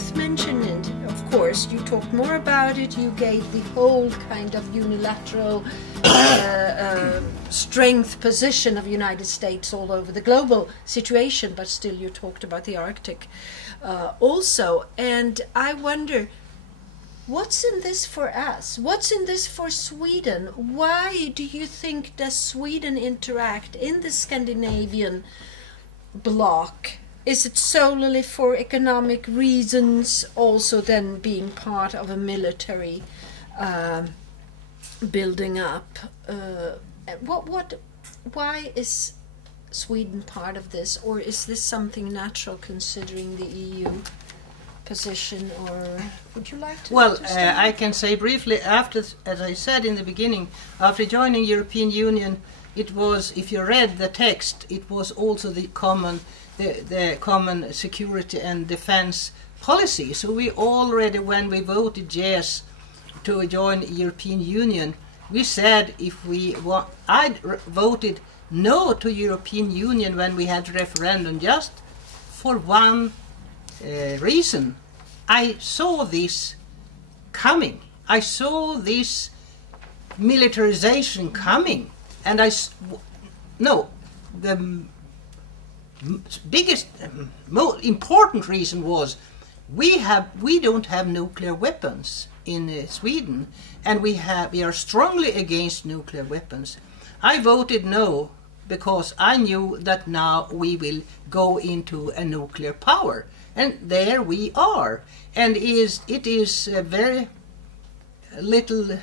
worth mentioning, of course, you talked more about it, you gave the whole kind of unilateral strength position of United States all over the global situation, but still you talked about the Arctic also. And I wonder, what's in this for us? What's in this for Sweden? Why do you think does Sweden interact in the Scandinavian bloc? Is it solely for economic reasons, also then being part of a military building up? Why is Sweden part of this, or is this something natural considering the EU position? Or would you like to? Well, I can say briefly, after, as I said in the beginning, after joining European Union, it was, if you read the text, it was also the common security and defense policy. So we already, when we voted yes to join European Union, we said if we want, voted no to European Union when we had referendum, just for one reason. I saw this coming. I saw this militarization coming, and the biggest, most important reason was we don't have nuclear weapons in Sweden, and we are strongly against nuclear weapons. I voted no because I knew that now we will go into a nuclear power, and there we are. And it is very little.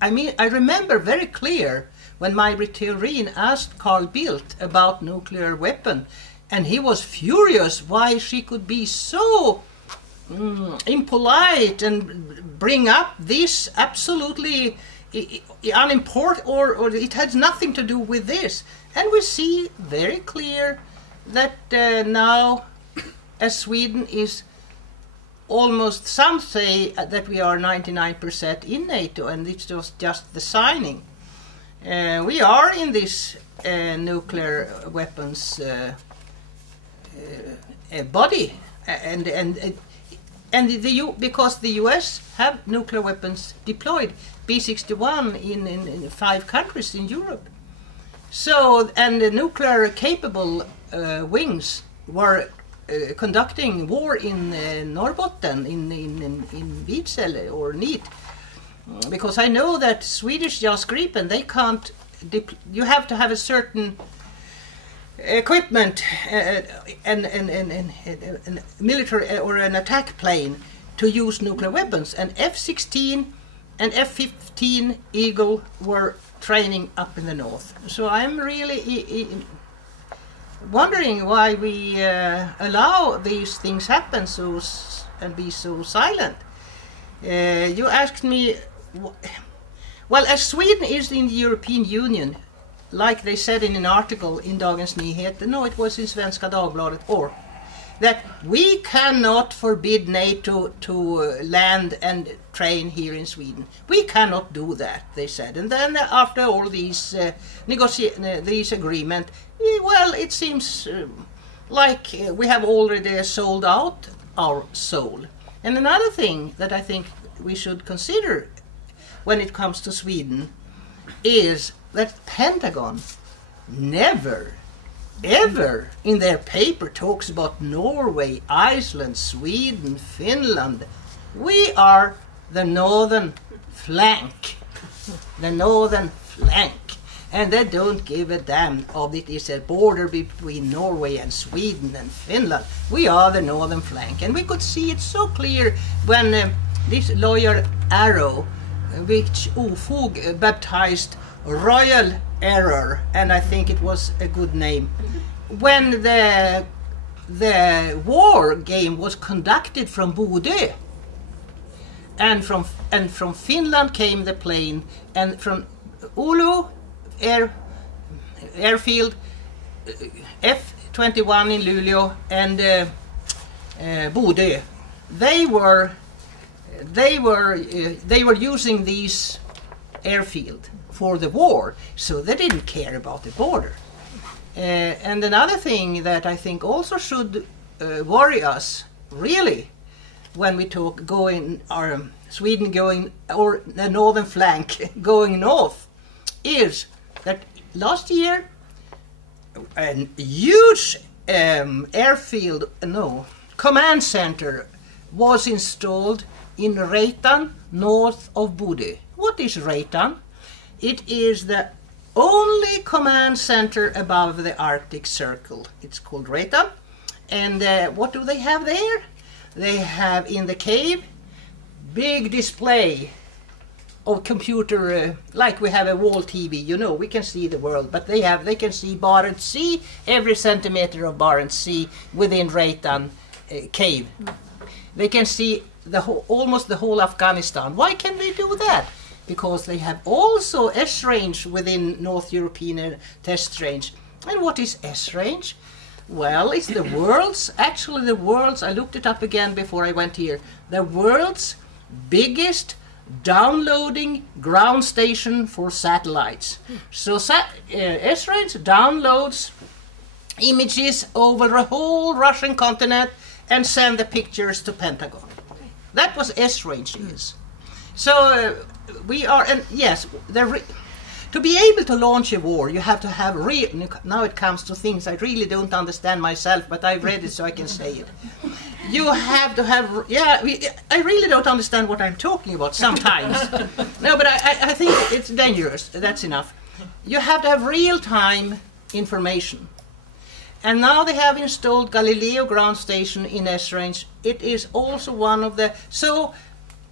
I remember very clear when Maj-Britt Theorin asked Carlbäck about nuclear weapon, and he was furious why she could be so impolite and bring up this absolutely unimportant, or it had nothing to do with this. And we see very clear that now, as Sweden is almost, some say that we are 99% in NATO, and it's just the signing. We are in this nuclear weapons body, and because the US have nuclear weapons deployed, B-61 in 5 countries in Europe. So, and the nuclear capable wings were conducting war in Norrbotten, in Vidsel or NIT. Because I know that Swedish JAS Gripen, they can't, you have to have a certain equipment and military or an attack plane to use nuclear weapons, and F-16 and F-15 Eagle were training up in the north. So I'm really wondering why we allow these things happen and be so silent. You asked me, well, as Sweden is in the European Union, like they said in an article in Dagens Nyheter, no, it was in Svenska Dagbladet, or that we cannot forbid NATO to land and train here in Sweden. We cannot do that, they said. And then after all these these agreements, well, it seems like we have already sold out our soul. And another thing that I think we should consider when it comes to Sweden is that Pentagon never, ever in their paper talks about Norway, Iceland, Sweden, Finland. We are the northern flank. The northern flank. And they don't give a damn of it is a border between Norway and Sweden and Finland. We are the northern flank. And we could see it so clear when this lawyer Arrow, which Ofog baptized Royal Error, and I think it was a good name, when the war game was conducted from Bodø, and from Finland came the plane, and from Oulu airfield, F-21 in Luleå, and Bodø, they were using these airfield for the war, so they didn't care about the border. And another thing that I think also should worry us, really, when we talk going, or Sweden going, or the northern flank going north, is that last year a huge airfield, command center was installed in Reitan, north of Bodø. What is Reitan? It is the only command center above the Arctic Circle. It's called Reitan. And what do they have there? They have in the cave big display of computer, like we have a wall TV, you know, we can see the world, but they can see Barents Sea, every centimeter of Barents Sea within Reitan cave. They can see almost the whole Afghanistan. Why can they do that? Because they have also S-range within North European test range. And what is S-range? Well, it's the world's, I looked it up again before I went here, the world's biggest downloading ground station for satellites. So S-range downloads images over the whole Russian continent and send the pictures to Pentagon. That was S-range is. So we are, and yes, to be able to launch a war, you have to have now it comes to things I really don't understand myself, but I've read it so I can say it. You have to have, I really don't understand what I'm talking about sometimes. No, but I think it's dangerous, that's enough. You have to have real-time information. And now they have installed Galileo ground station in S-range. It is also one of the, so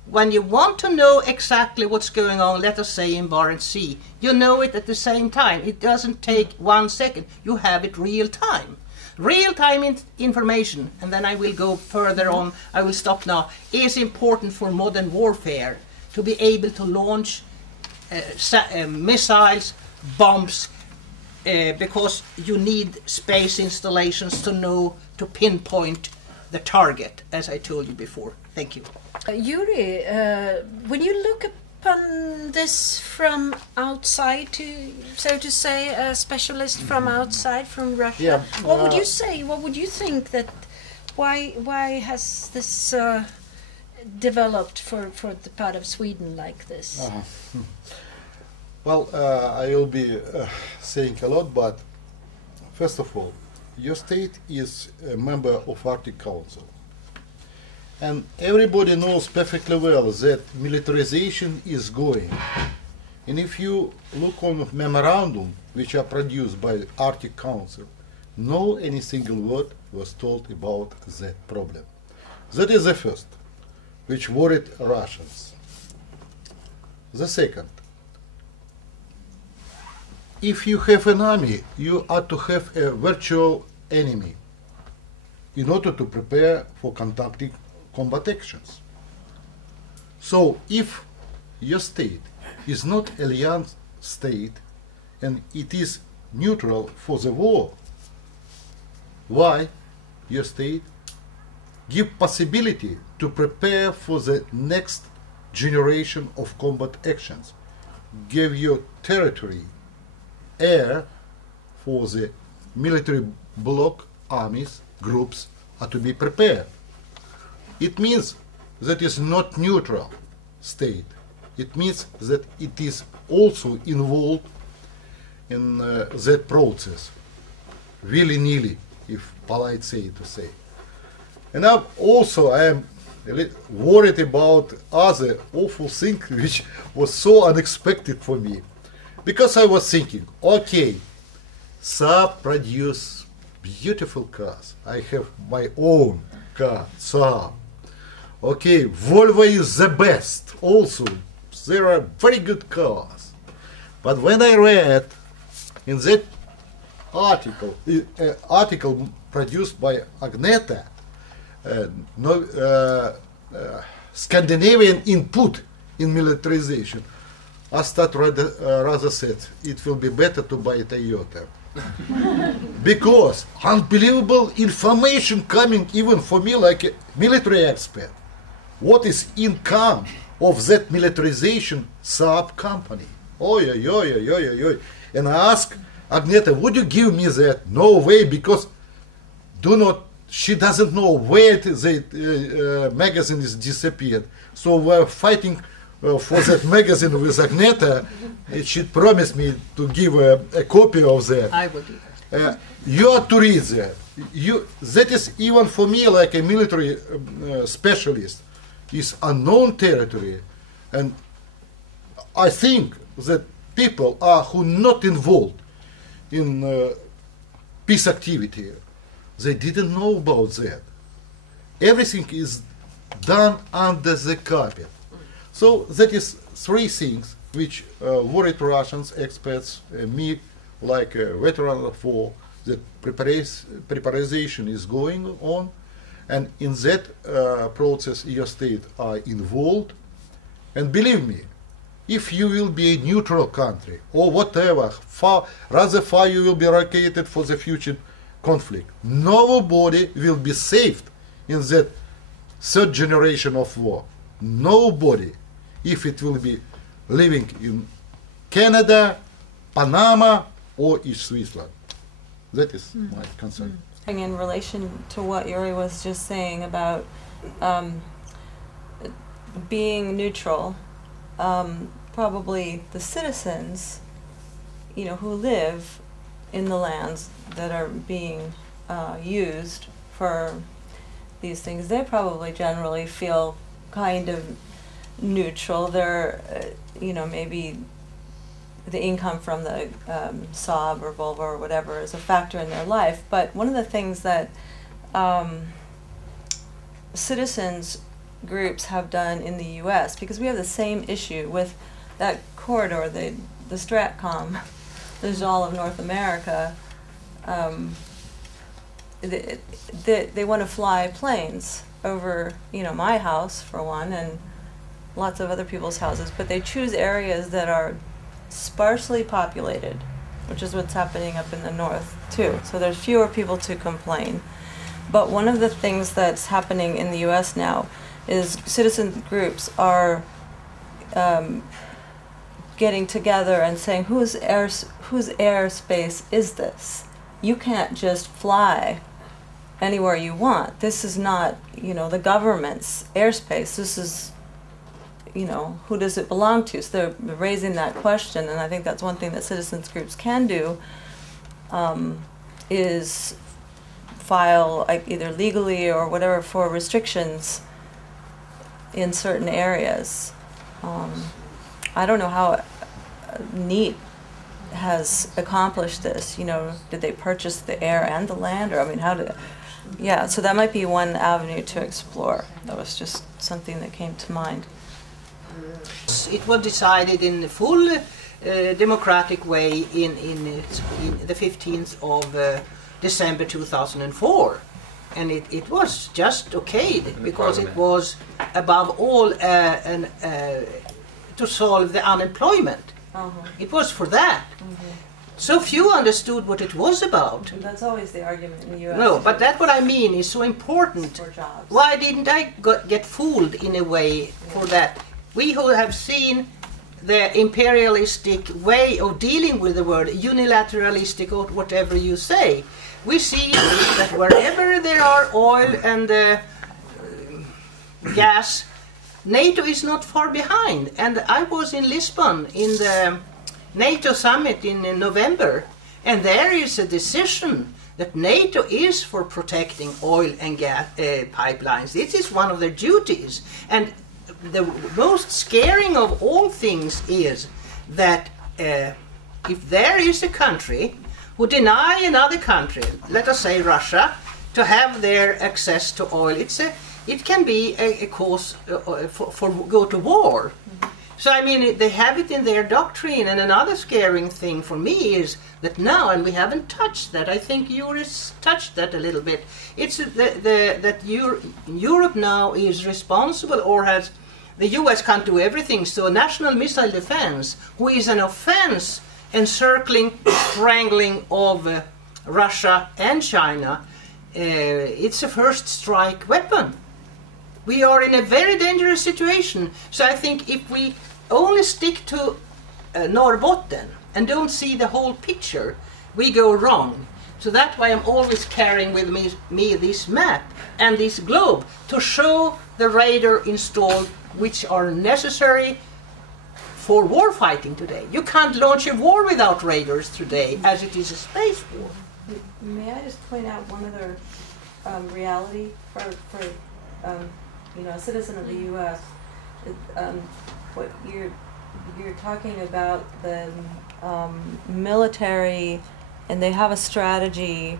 when you want to know exactly what's going on, let us say in Barents Sea, you know it at the same time. It doesn't take 1 second. You have it real time. Real-time information, and then I will go further on, I will stop now, is important for modern warfare, to be able to launch missiles, bombs, because you need space installations to know, to pinpoint the target, as I told you before. Thank you. Yury, when you look upon this from outside, so to say, a specialist from outside, from Russia, what would you say? What would you think that? Why has this developed for the part of Sweden like this? Well, I will be saying a lot, but first of all, your state is a member of Arctic Council. And everybody knows perfectly well that militarization is going. And if you look on memorandum which are produced by the Arctic Council, no any single word was told about that problem. That is the first, which worried Russians. The second, if you have an army, you ought to have a virtual enemy in order to prepare for conducting combat actions. So if your state is not alliance state and it is neutral for the war, why your state give possibility to prepare for the next generation of combat actions, give your territory, air for the military bloc, armies, groups are to be prepared. It means that it's not neutral state. It means that it is also involved in that process, willy-nilly, if polite say to say. And now also I am worried about other awful thing which was so unexpected for me. Because I was thinking, okay, Saab produce beautiful cars. I have my own car, Saab. Okay, Volvo is the best. Also, there are very good cars. But when I read in that article produced by Agneta, Scandinavian input in militarization, I start rather said it will be better to buy a Toyota. Because unbelievable information coming even for me like a military expert. What is income of that militarization Saab company? Oy, oy, oy, oy, oy, oy. And I ask Agneta, would you give me that? No way, because do not she doesn't know where the magazine is disappeared. So we're fighting for that magazine with Agneta. She promised me to give a copy of that. I will do that. You are to read that. That is even for me, like a military specialist, is unknown territory. And I think that people who not involved in peace activity, they didn't know about that. Everything is done under the carpet. So that is three things which worried Russians, experts, me, like a veteran of war, that preparation is going on, and in that process your state are involved. And believe me, if you will be a neutral country or whatever, rather far you will be located for the future conflict, nobody will be saved in that third generation of war. Nobody, if it will be living in Canada, Panama, or East Switzerland. That is my concern. In relation to what Yury was just saying about being neutral, probably the citizens, who live in the lands that are being used for these things, they probably generally feel kind of neutral. They're, maybe the income from the Saab or Volvo or whatever is a factor in their life. But one of the things that citizens groups have done in the U.S., because we have the same issue with that corridor, the Stratcom, there's all of North America. They want to fly planes over, my house for one, and lots of other people's houses, but they choose areas that are sparsely populated, which is what's happening up in the north too. So there's fewer people to complain. But one of the things that's happening in the U.S. now is citizen groups are getting together and saying, whose airspace is this? You can't just fly anywhere you want. This is not, the government's airspace. This is, who does it belong to? So they're raising that question, and I think that's one thing that citizens groups can do, is file either legally or whatever for restrictions in certain areas. I don't know how NEAT has accomplished this. Did they purchase the air and the land, or how did? Yeah, so that might be one avenue to explore. That was just something that came to mind. It was decided in full democratic way in the 15th of December 2004, and it was just okayed because it was above all to solve the unemployment. It was for that. So few understood what it was about. And that's always the argument in the U.S. No, but that's what I mean is so important. For jobs. Why didn't I get fooled in a way for that? We who have seen the imperialistic way of dealing with the world, unilateralistic or whatever you say, we see that wherever there are oil and gas, NATO is not far behind. And I was in Lisbon in the NATO summit in November, and there is a decision that NATO is for protecting oil and gas pipelines. It is one of their duties. And the most scaring of all things is that if there is a country who deny another country, let us say Russia, to have their access to oil, it can be a cause for go to war. So they have it in their doctrine. And another scaring thing for me is that now, and we haven't touched that, I think Yury's touched that a little bit, it's that Europe now is responsible, or has, the US can't do everything, so national missile defense, who is an offense encircling, strangling of Russia and China, it's a first strike weapon. We are in a very dangerous situation. So I think if we only stick to Norrbotten and don't see the whole picture, we go wrong. So that's why I'm always carrying with me this map and this globe to show the radar installed which are necessary for war fighting today. You can't launch a war without radars today, as it is a space war. May I just point out one other reality for you know, a citizen of the U.S. What you're talking about the military, and they have a strategy.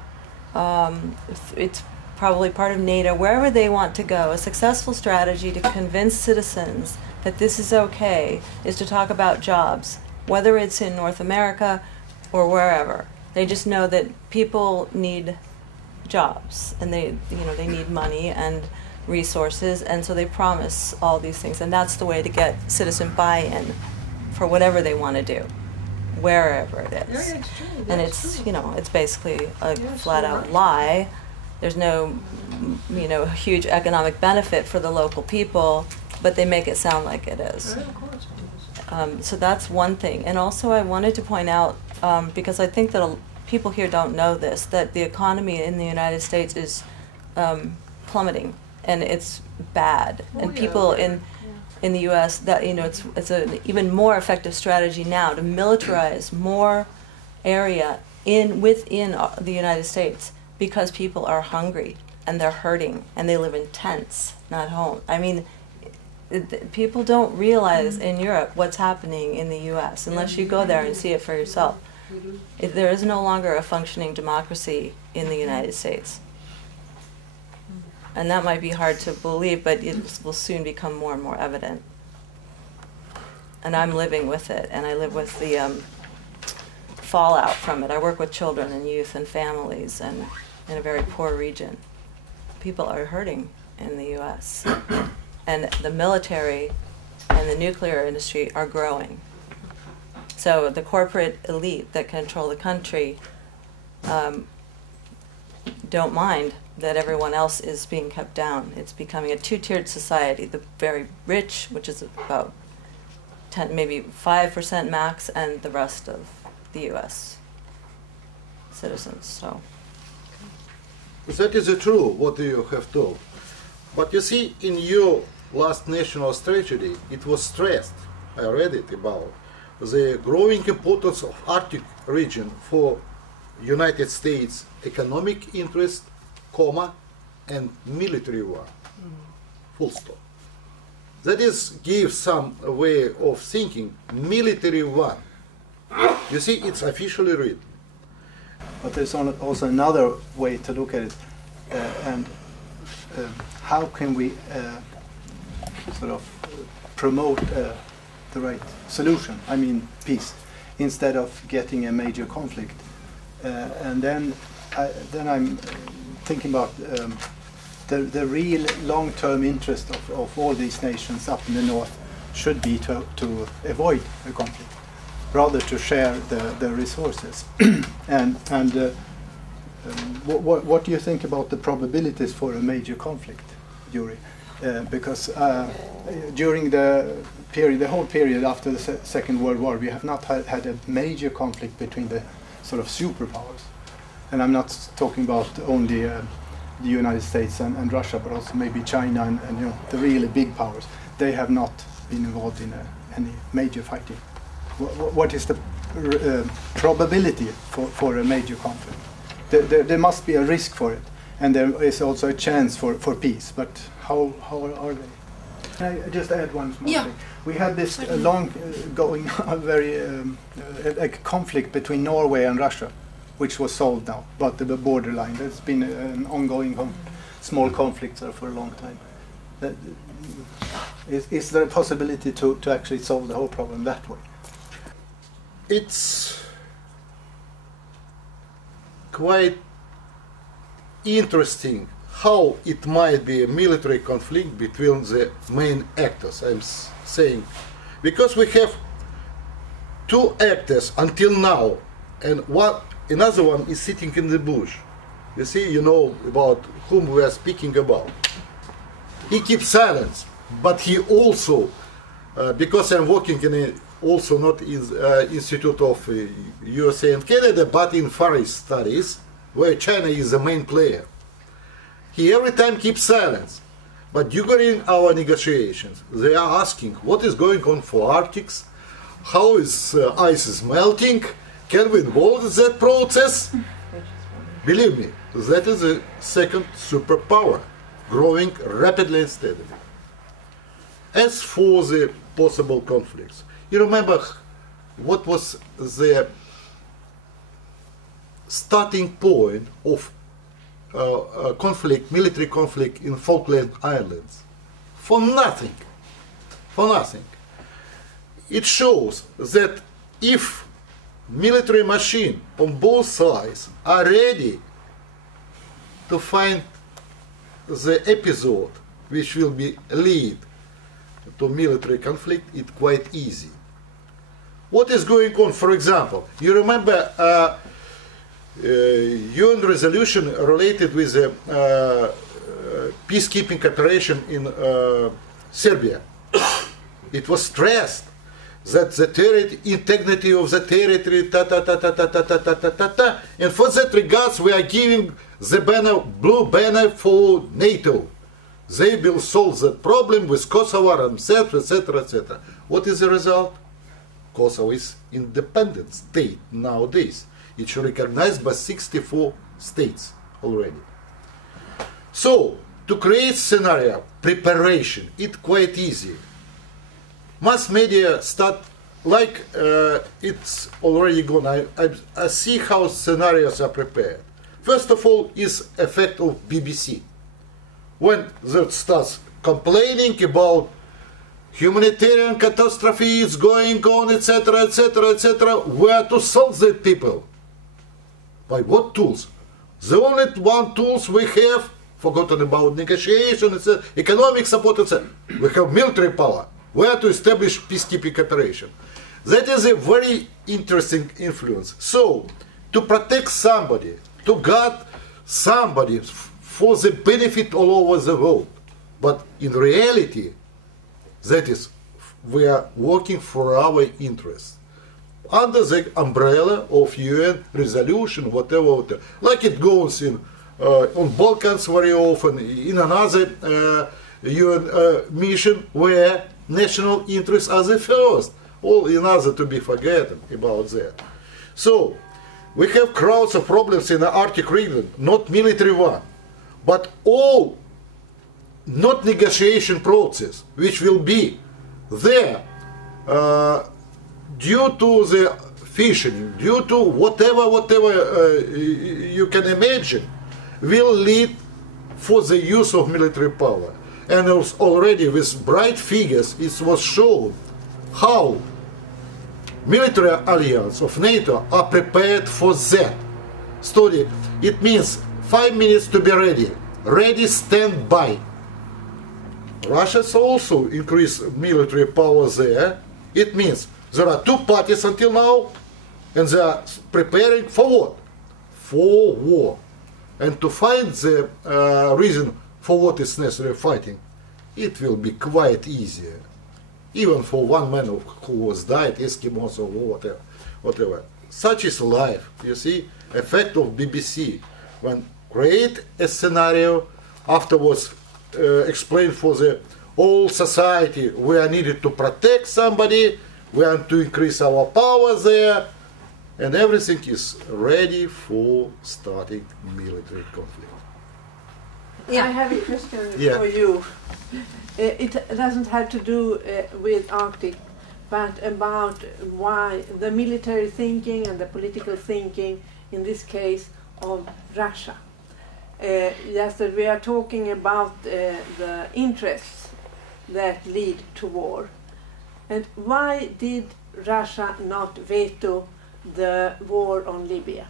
It's probably part of NATO, wherever they want to go. A successful strategy to convince citizens that this is okay is to talk about jobs, whether it's in North America or wherever. They just know that people need jobs, and they need money and resources, and so they promise all these things, and that's the way to get citizen buy-in for whatever they want to do, wherever it is. Yeah, it's true. And it's, you know, it's basically a flat-out lie. There's no, you know, huge economic benefit for the local people, but they make it sound like it is. So that's one thing. And also I wanted to point out, because I think that people here don't know this, that the economy in the United States is plummeting, and it's bad. And people in the U.S., that, you know, it's an even more effective strategy now to militarize more area within the United States, because people are hungry and they're hurting and they live in tents, not home. I mean, people don't realize in Europe what's happening in the U.S. unless you go there and see it for yourself. There is no longer a functioning democracy in the United States. And that might be hard to believe, but it will soon become more and more evident. And I'm living with it, and I live with the fallout from it. I work with children and youth and families, and in a very poor region. People are hurting in the U.S. And the military and the nuclear industry are growing. So the corporate elite that control the country don't mind that everyone else is being kept down. It's becoming a two-tiered society. The very rich, which is about 10, maybe 5% max, and the rest of the U.S. citizens. So that is true, what you have told. But you see, in your last national strategy, it was stressed, I read it about, the growing importance of Arctic region for United States economic interest, comma, and military one, full stop. That is, gives some way of thinking, military one. You see, it's officially written. But there's also another way to look at it, and how can we sort of promote the right solution, I mean peace, instead of getting a major conflict. And then I'm thinking about the real long-term interest of all these nations up in the north should be to avoid a conflict, rather to share the resources. and what do you think about the probabilities for a major conflict, Yury? Because during the whole period after the Second World War, we have not had a major conflict between the sort of superpowers. And I'm not talking about only the United States and Russia, but also maybe China and you know, the really big powers. They have not been involved in any major fighting. What is the probability for a major conflict? There must be a risk for it, and there is also a chance for peace. But how are they? Can I just add one small thing? We had this long going very conflict between Norway and Russia, which was solved now, but the borderline. There's been an ongoing small conflict for a long time. Is there a possibility to actually solve the whole problem that way? It's quite interesting how it might be a military conflict between the main actors, I'm saying. Because we have two actors until now, and another one is sitting in the bush. You see, you know about whom we are speaking about. He keeps silence, but he also, because I'm working in also not in Institute of USA and Canada, but in Far East Studies, where China is the main player. He every time keeps silence. But during our negotiations, they are asking what is going on for Arctics, how is ice is melting, can we involve in that process? Believe me, that is the second superpower, growing rapidly and steadily. As for the possible conflicts, you remember what was the starting point of conflict, military conflict in Falkland Islands? For nothing. For nothing. It shows that if military machine on both sides are ready to find the episode which will be lead to military conflict, it's quite easy. What is going on, for example, you remember UN resolution related with the peacekeeping operation in Serbia. It was stressed that the integrity of the territory, and for that regards we are giving the banner, blue banner for NATO. They will solve that problem with Kosovo, etc., etc., etc. What is the result? Kosovo is independent state nowadays. It's recognized by 64 states already. So, to create scenario, preparation, it's quite easy. Mass media start, like it's already gone, I see how scenarios are prepared. First of all is effect of BBC. When that starts complaining about humanitarian catastrophe is going on, etc., etc., etc., where to solve the people? By what tools? The only one tools we have, forgotten about negotiation, etc., economic support, etc. We have military power. Where to establish peacekeeping operation? That is a very interesting influence. So, to protect somebody, to guard somebody for the benefit all over the world. But in reality, that is, we are working for our interests. Under the umbrella of UN resolution, whatever, whatever. Like it goes in on Balkans very often, in another UN mission where national interests are the first. All in other to be forgotten about that. So, we have crowds of problems in the Arctic region, not military one, but all not negotiation process, which will be there due to the fishing, due to whatever you can imagine, will lead for the use of military power. And it was already with bright figures, it was shown how military alliance of NATO are prepared for that. Study, it means 5 minutes to be ready. Ready, stand by. Russia's also increased military power there. It means there are two parties until now, and they are preparing for what? For war. And to find the reason for what is necessary fighting, it will be quite easier. Even for one man who was died, Eskimos or whatever. Such is life, you see, effect of BBC. When create a scenario, afterwards explain for the whole society, we are needed to protect somebody, we are to increase our power there, and everything is ready for starting military conflict. Yeah. I have a question for you. It doesn't have to do with Arctic, but about why the military thinking and the political thinking, in this case, of Russia. Yes, that we are talking about the interests that lead to war. And why did Russia not veto the war on Libya?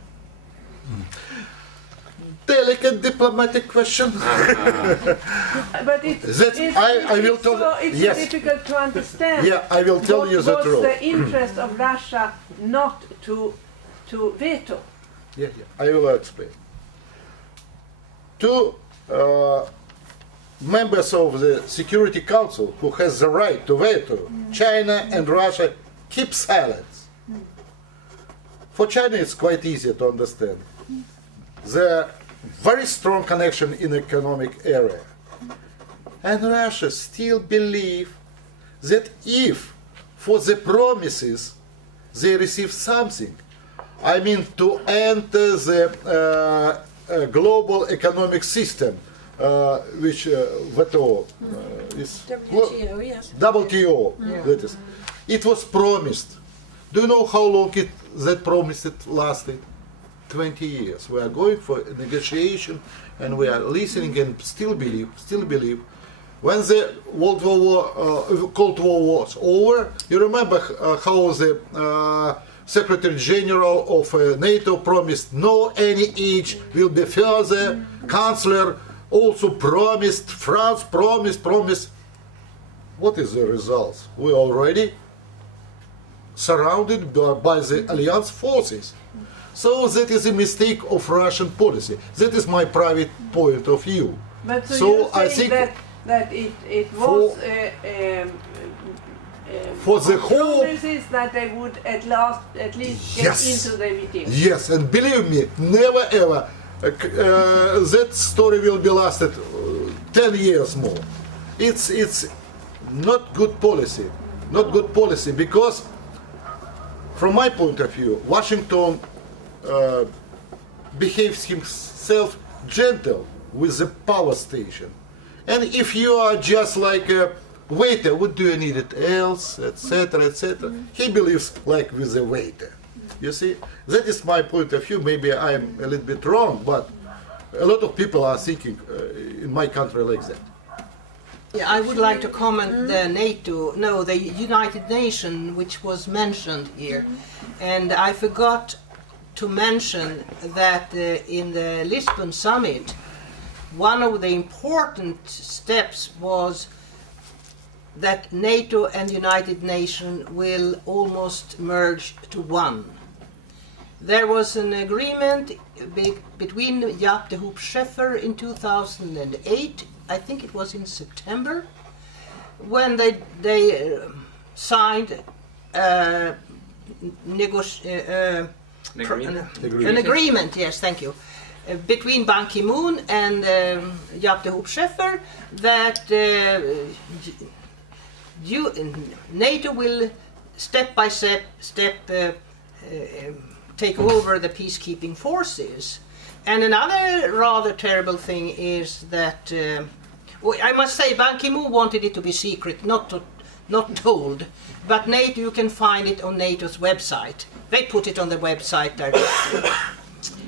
Delicate diplomatic question. But it's difficult to understand. Yeah, I will tell you the truth. What was the interest of Russia not to veto? Yeah, I will explain. Two members of the Security Council who has the right to veto, China and Russia, keep silence. For China it's quite easy to understand. the very strong connection in economic area. And Russia still believe that if for the promises they receive something, I mean to enter the global economic system, which WTO is WTO, yes. WTO, that is. It was promised. Do you know how long that promise lasted? 20 years. We are going for negotiation, and we are listening, and still believe. When the Cold War was over, you remember how the Secretary General of NATO promised no any age will be further. Chancellor also promised. France promised. What is the result? We already surrounded by the alliance forces. So that is a mistake of Russian policy. That is my private point of view. But so So you're I saying think that it was for the whole promises that they would at least get Yes. into the WTO. Yes, and believe me, never ever that story will be lasted 10 years more. It's not good policy, because from my point of view, Washington behaves himself gentle with the power station, and if you are just like a waiter, what do you need it else, etc., etc., he believes like with the waiter. You see, that is my point of view. Maybe I am a little bit wrong, but a lot of people are thinking in my country like that. Yeah, I would like to comment the NATO, no, the United Nations, which was mentioned here. And I forgot to mention that in the Lisbon summit, one of the important steps was that NATO and United Nations will almost merge to one. There was an agreement between Jaap de Hoop Scheffer in 2008, I think it was in September, when they signed an agreement, yes, thank you, between Ban Ki-moon and Jaap de Hoop Scheffer that NATO will step by step take over the peacekeeping forces. And another rather terrible thing is that I must say Ban Ki-moon wanted it to be secret, not told, but NATO, you can find it on NATO's website. They put it on the website directly.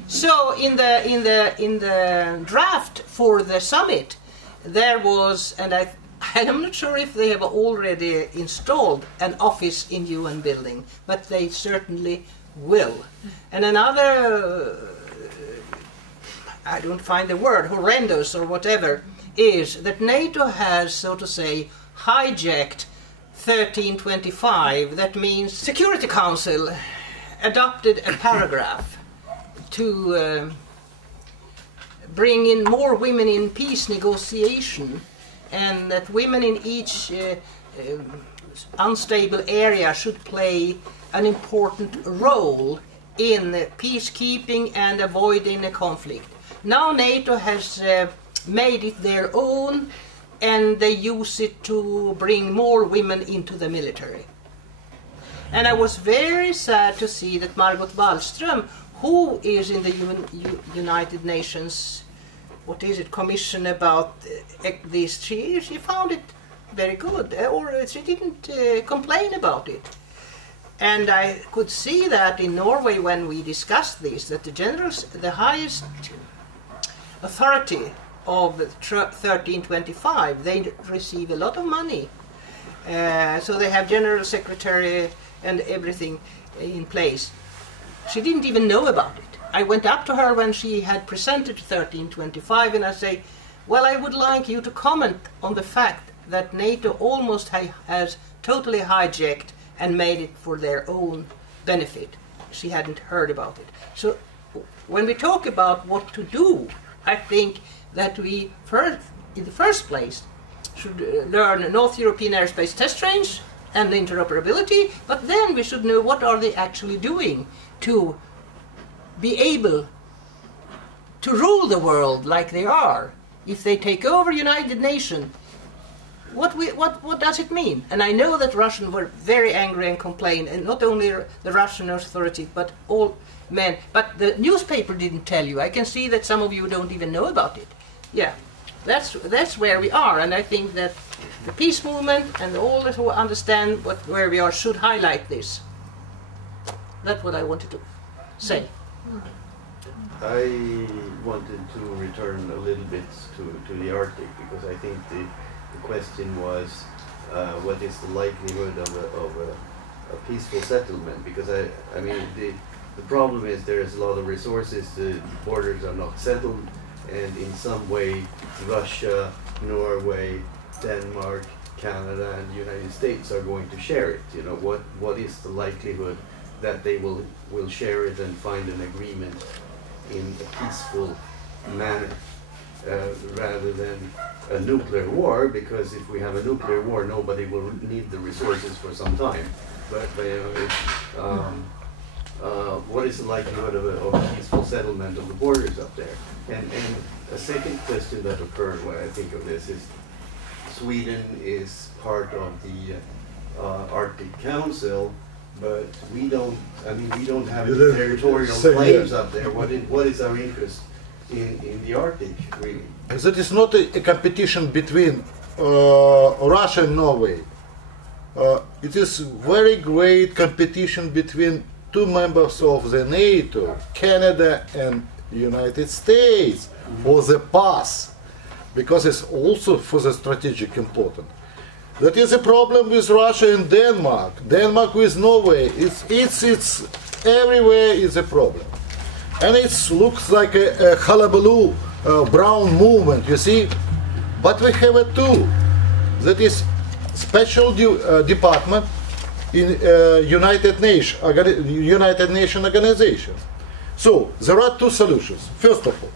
So in the draft for the summit, there was, and I'm not sure if they have already installed an office in UN building, but they certainly will. And another, I don't find the word, horrendous or whatever, is that NATO has, so to say, hijacked 1325. That means Security Council adopted a paragraph to bring in more women in peace negotiation, and that women in each unstable area should play an important role in peacekeeping and avoiding a conflict. Now NATO has made it their own, and they use it to bring more women into the military. And I was very sad to see that Margot Wallström, who is in the United Nations, what is it, commission about this, she found it very good, or she didn't complain about it. And I could see that in Norway when we discussed this, that the highest authority of 1325, they receive a lot of money. So they have general secretary and everything in place. She didn't even know about it. I went up to her when she had presented 1325 and I say, well, I would like you to comment on the fact that NATO almost has totally hijacked and made it for their own benefit. She hadn't heard about it. So when we talk about what to do, I think that we in the first place should learn North European Airspace Test Range and the interoperability, but then we should know what are they actually doing to be able to rule the world like they are, if they take over United Nations, what does it mean? And I know that Russians were very angry and complained, and not only the Russian authorities, but all men. But the newspaper didn't tell you. I can see that some of you don't even know about it. Yeah, that's where we are, and I think that the peace movement and all that who understand where we are should highlight this. That's what I wanted to say. I wanted to return a little bit to the Arctic, because I think the question was what is the likelihood of a peaceful settlement, because I mean the problem is there is a lot of resources, the borders are not settled, and in some way Russia, Norway, Denmark, Canada and the United States are going to share it. You know, what is the likelihood that they will share it and find an agreement in a peaceful manner, rather than a nuclear war, because if we have a nuclear war, nobody will need the resources for some time. But you know, what is the likelihood of a peaceful settlement of the borders up there? And a second question that occurred when I think of this is, Sweden is part of the Arctic Council, but we don't. I mean, we don't have any territorial claims up there. What is our interest in the Arctic, really? That is not a competition between Russia and Norway. It is very great competition between two members of the NATO, Canada and United States, for the pass, because it's also for the strategic important. That is a problem with Russia and Denmark. Denmark with Norway. It's everywhere is a problem, and it looks like a hullabaloo, brown movement. You see, but we have a tool. That is special department in United Nations organization. So there are two solutions. First of all,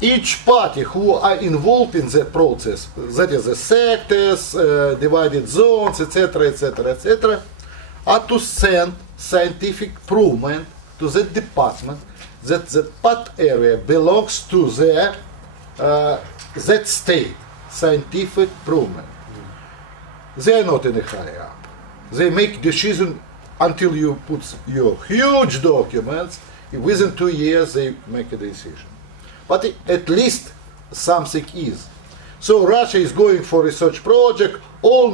each party who are involved in that process, that is the sectors, divided zones, etc., etc., etc., are to send scientific proof to the department that the part area belongs to the that state. Scientific proof. They are not in a hurry up. They make decision until you put your huge documents. Within 2 years, they make a decision. But at least something is. So Russia is going for research project. All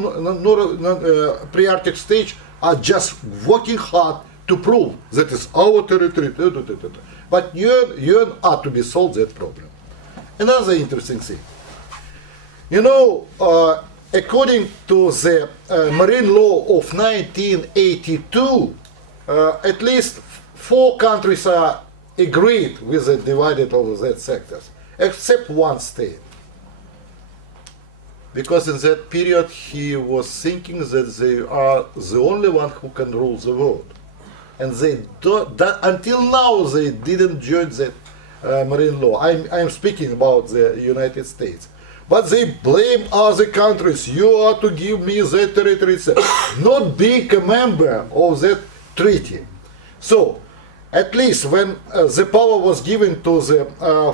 pre-Arctic stage are just working hard to prove that is our territory. But UN are to be solved that problem. Another interesting thing. You know, according to the marine law of 1982, at least 4 countries are agreed with the divided over that sectors, except one state. Because in that period he was thinking that they are the only one who can rule the world. And they until now they didn't join that marine law. I'm speaking about the United States. But they blame other countries. You are to give me that territory. Not being a member of that treaty. So, at least when the power was given to the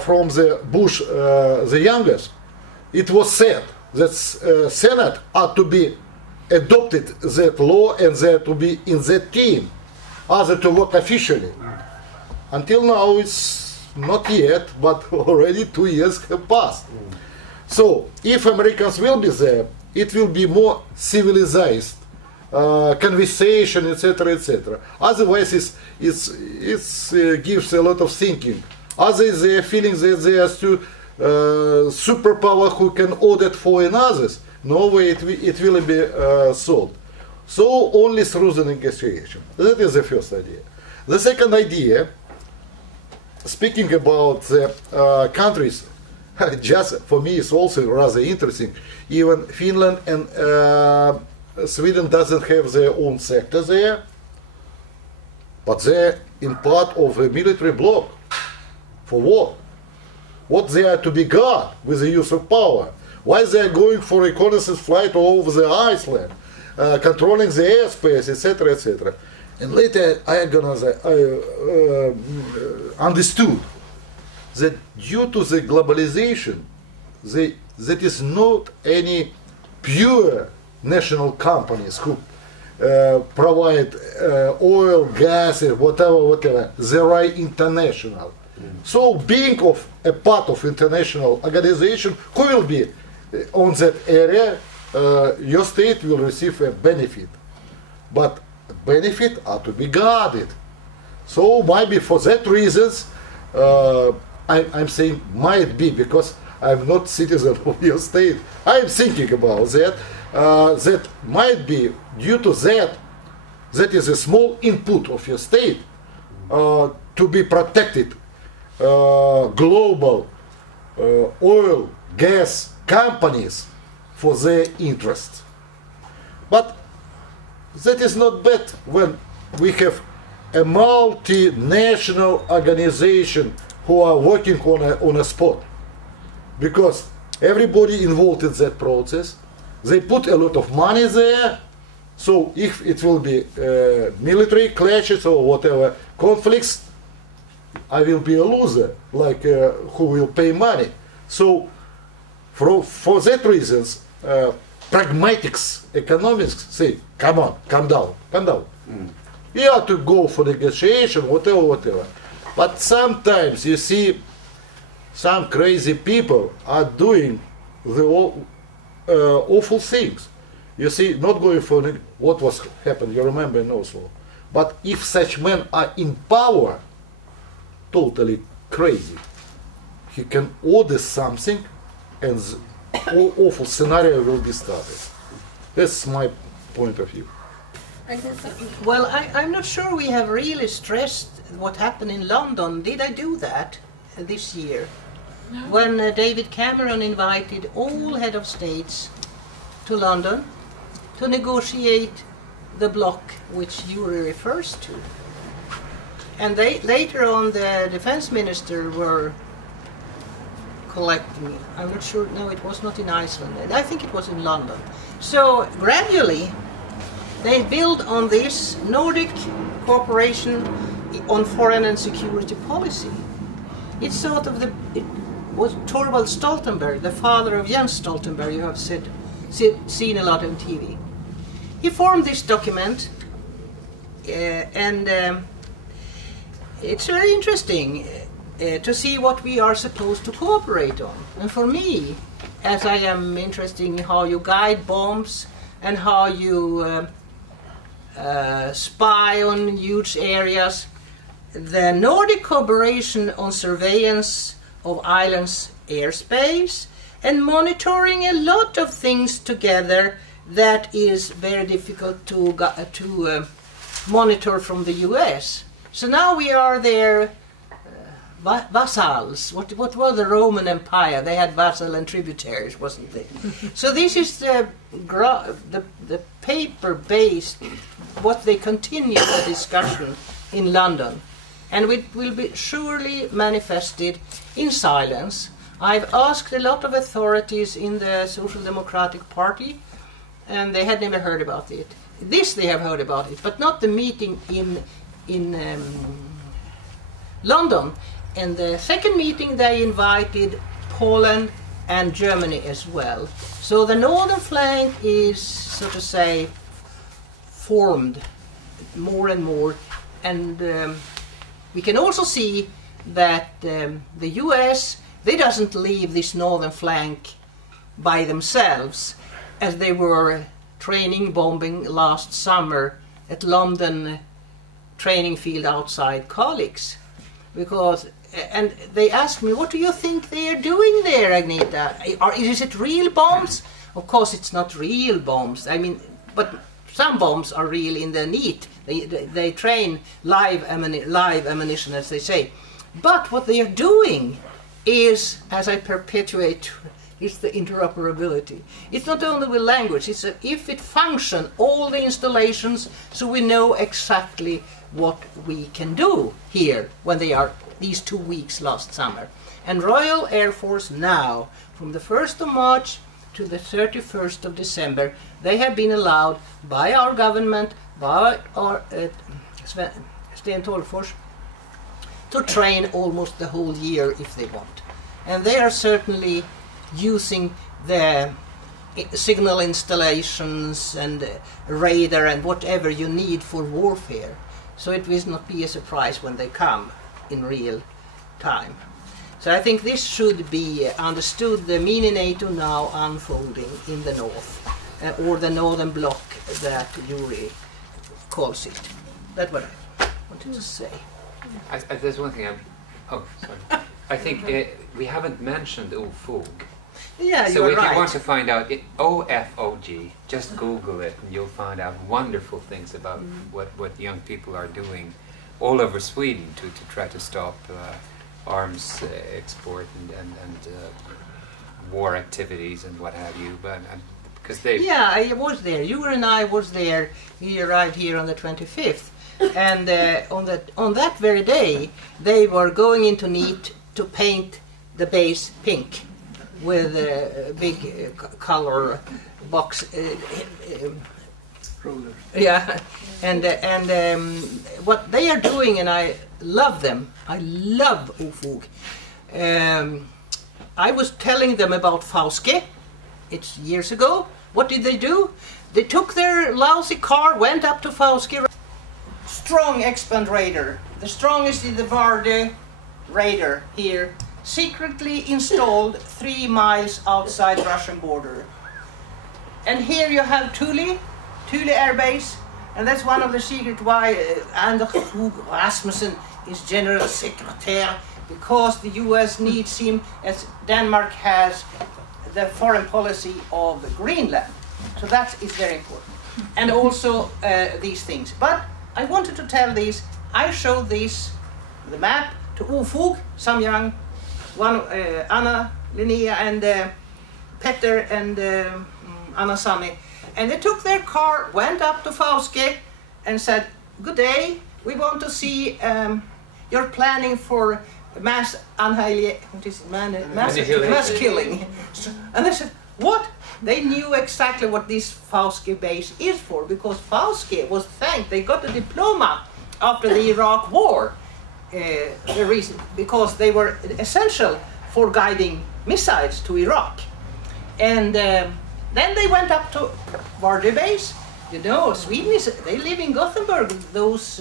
from the Bush, the youngest, it was said that Senate are to be adopted that law and they to be in that team, other to work officially. Until now, it's not yet, but already 2 years have passed. So, if Americans will be there, it will be more civilized conversation, etc., etc. Otherwise, it gives a lot of thinking. Others they are feeling that they are still superpower who can audit for others. No way it will be solved. So only through the negotiation. That is the first idea. The second idea, speaking about the countries, just for me it's also rather interesting. Even Finland and Sweden doesn't have their own sector there, but they're in part of a military bloc. For what? What they are to be guard with the use of power? Why they are going for reconnaissance flight all over the Iceland, controlling the airspace, etc., etc. And later I understood that due to the globalization, that is not any pure national companies who provide oil, gas, whatever. They are international. So being of a part of international organization, who will be on that area, your state will receive a benefit. But benefit are to be guarded. So maybe for that reasons, I'm saying might be, because I'm not citizen of your state. I'm thinking about that. That might be due to that. That is a small input of your state to be protected. Global oil, gas companies for their interests. But that is not bad when we have a multinational organization who are working on a spot, because everybody involved in that process, they put a lot of money there. So if it will be military clashes or whatever conflicts, I will be a loser, like who will pay money. So for that reasons, pragmatics, economics say, come on, calm down. You have to go for negotiation, whatever. But sometimes you see some crazy people are doing the awful things. You see, not going for what was happened, you remember in Oslo. But if such men are in power, totally crazy, he can order something and the awful scenario will be started. That's my point of view. Well, I'm not sure we have really stressed what happened in London. Did I do that this year? No. When David Cameron invited all head of states to London to negotiate the bloc which Yury refers to. And later on the defense minister were collecting, I'm not sure, no, it was not in Iceland, I think it was in London. So gradually they build on this Nordic cooperation on foreign and security policy. It's sort of it was Thorvald Stoltenberg, the father of Jens Stoltenberg, you have seen a lot on TV. He formed this document and it's very interesting to see what we are supposed to cooperate on. And for me, as I am interested in how you guide bombs and how you spy on huge areas, the Nordic cooperation on surveillance of islands' airspace and monitoring a lot of things together that is very difficult to monitor from the US. So now we are their vassals. What was the Roman Empire? They had vassal and tributaries, wasn't they? So this is the paper-based, what they continue the discussion in London. And it will be surely manifested in silence. I've asked a lot of authorities in the Social Democratic Party, and they had never heard about it. This they have heard about it, but not the meeting in London. And the second meeting they invited Poland and Germany as well. So the northern flank is, so to say, formed more and more. And we can also see that the US, they doesn't leave this northern flank by themselves, as they were training bombing last summer at London training field outside Carlbäck. Because, and they asked me, what do you think they are doing there, Agneta? Is it real bombs? Of course it's not real bombs. I mean, but some bombs are real in the NEAT. They train live ammunition, as they say. But what they are doing is, as I perpetuate, it's the interoperability. It's not only with language, it's if it function, all the installations, so we know exactly what we can do here when they are these 2 weeks last summer. And Royal Air Force now, from the 1st of March to the 31st of December, they have been allowed by our government, by our Sten Tolgfors, to train almost the whole year if they want. And they are certainly using the signal installations and radar and whatever you need for warfare. So it will not be a surprise when they come in real time. So I think this should be understood, the mini NATO now unfolding in the north, or the northern bloc that Yury calls it. That's what I wanted to say. There's one thing I think we haven't mentioned OFOG. Yeah, so you're if right. you want to find out OFOG, just Google it and you'll find out wonderful things about what young people are doing all over Sweden to try to stop arms export and war activities and what have you. But because they I was there. You and I was there. We arrived here on the 25th, and on that very day they were going into NEAT to paint the base pink with a big color box. Roller. Yeah, and what they are doing, and I love them. I love OFOG. I was telling them about Fauske. It's years ago. What did they do? They took their lousy car, went up to Fauske. Strong expand radar, the strongest in the Varde radar here, secretly installed 3 miles outside Russian border. And here you have Thule Air Base, and that's one of the secret why Anders Fogh Rasmussen is General Secretary, because the US needs him as Denmark has the foreign policy of Greenland. So that is very important. And also these things. But I wanted to tell this. I showed this, the map, to OFOG, some young, one, Anna, Linnea, and Petter, and Anna Sunny. And they took their car, went up to Fauske, and said, "Good day, we want to see your planning for mass killing." And they said, "What?" They knew exactly what this Fauske base is for, because Fauske was thanked. They got a diploma after the Iraq War, the reason because they were essential for guiding missiles to Iraq. And then they went up to Varde base. You know, Sweden is, they live in Gothenburg, those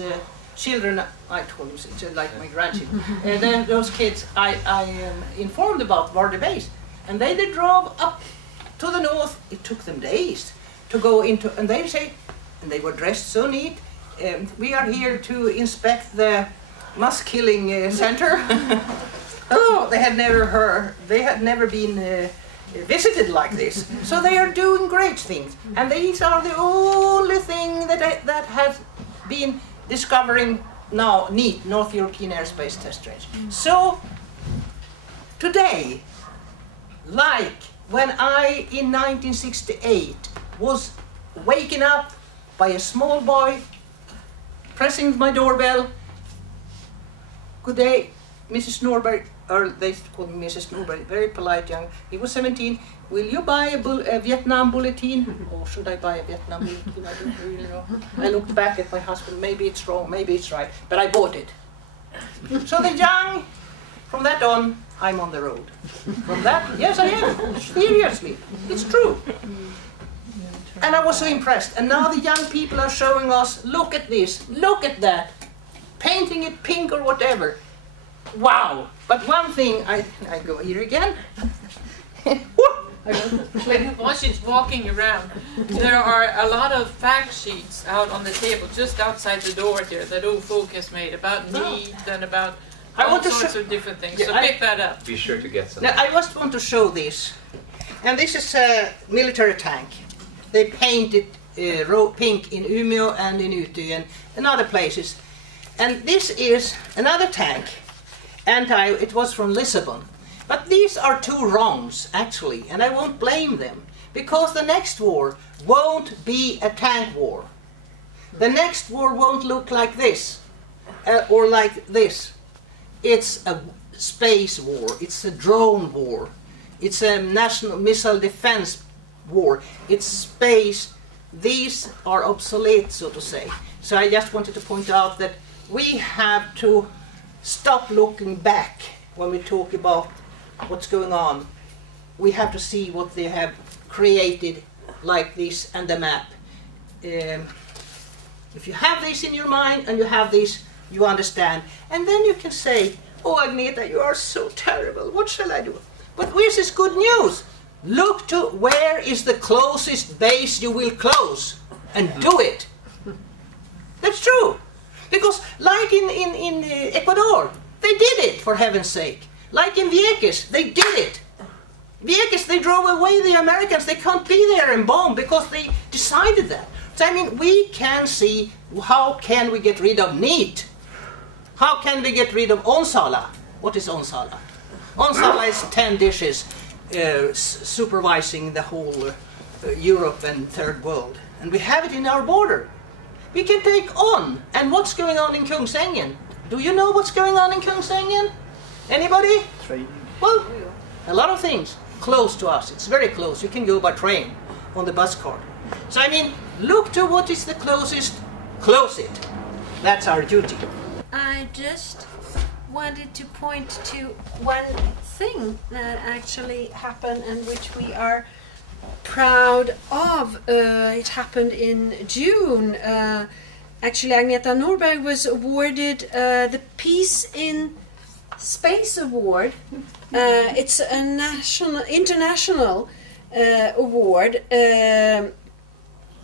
children, I told you, it's like my grandchildren, and then those kids I informed about Varde base. And they drove up to the north. It took them days to go into, and they say, and they were dressed so neat, "We are here to inspect the mass killing center." Oh, they had never been visited like this. So they are doing great things, and these are the only thing that has been discovering now NEAT, North European Airspace Test Range. So today, like when I in 1968 was waken up by a small boy pressing my doorbell. "Good day, Mrs. Norberg," or they call me Mrs. Norberg, very polite young. He was 17. "Will you buy a Vietnam bulletin?" Or should I buy a Vietnam bulletin? I don't really know. I looked back at my husband. Maybe it's wrong, maybe it's right, but I bought it. So the young, from that on, I'm on the road. From that, yes, I am. Seriously, it's true. And I was so impressed. And now the young people are showing us, look at this, look at that, painting it pink or whatever. Wow! But one thing, I go here again. While she's walking around, there are a lot of fact sheets out on the table just outside the door here that OFOG has made about NEAT and about all sorts of different things. So pick that up. Be sure to get some. Now, I just want to show this. And this is a military tank. They painted pink in Umeå and in Umeå and other places. And this is another tank. It was from Lisbon. But these are two wrongs, actually, and I won't blame them, because the next war won't be a tank war. The next war won't look like this, or like this. It's a space war, it's a drone war, it's a national missile defense war, it's space. These are obsolete, so to say. So I just wanted to point out that we have to stop looking back when we talk about what's going on. We have to see what they have created like this and the map. If you have this in your mind and you have this, you understand. And then you can say, oh Agneta, you are so terrible, what shall I do? But where's this good news? Look to where is the closest base you will close and do it. That's true. Because like in Ecuador, they did it, for heaven's sake. Like in Vieques, they did it. Vieques, they drove away the Americans. They can't be there and bomb because they decided that. So I mean, we can see how can we get rid of NEAT? How can we get rid of Onsala? What is Onsala? Onsala is 10 dishes supervising the whole Europe and third world. And we have it in our border. We can take on. And what's going on in Kungsängen? Do you know what's going on in Kungsängen? Anybody? Training. Well, a lot of things close to us. It's very close. You can go by train on the bus card. So I mean, look to what is the closest, close it. That's our duty. I just wanted to point to one thing that actually happened and which we are proud of. It happened in June. Actually, Agneta Norberg was awarded the Peace in Space Award. It's a international award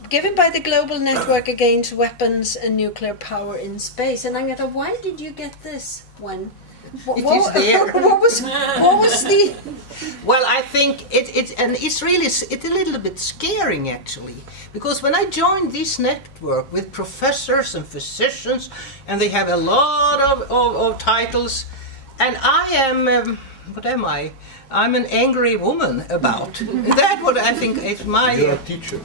given by the Global Network Against Weapons and Nuclear Power in Space. And Agneta, why did you get this one? It is there. What was the? Well, I think it's a little bit scaring actually, because when I joined this network with professors and physicians, and they have a lot of titles, and I am what am I? I'm an angry woman about. That's what I think is my. You're a teacher.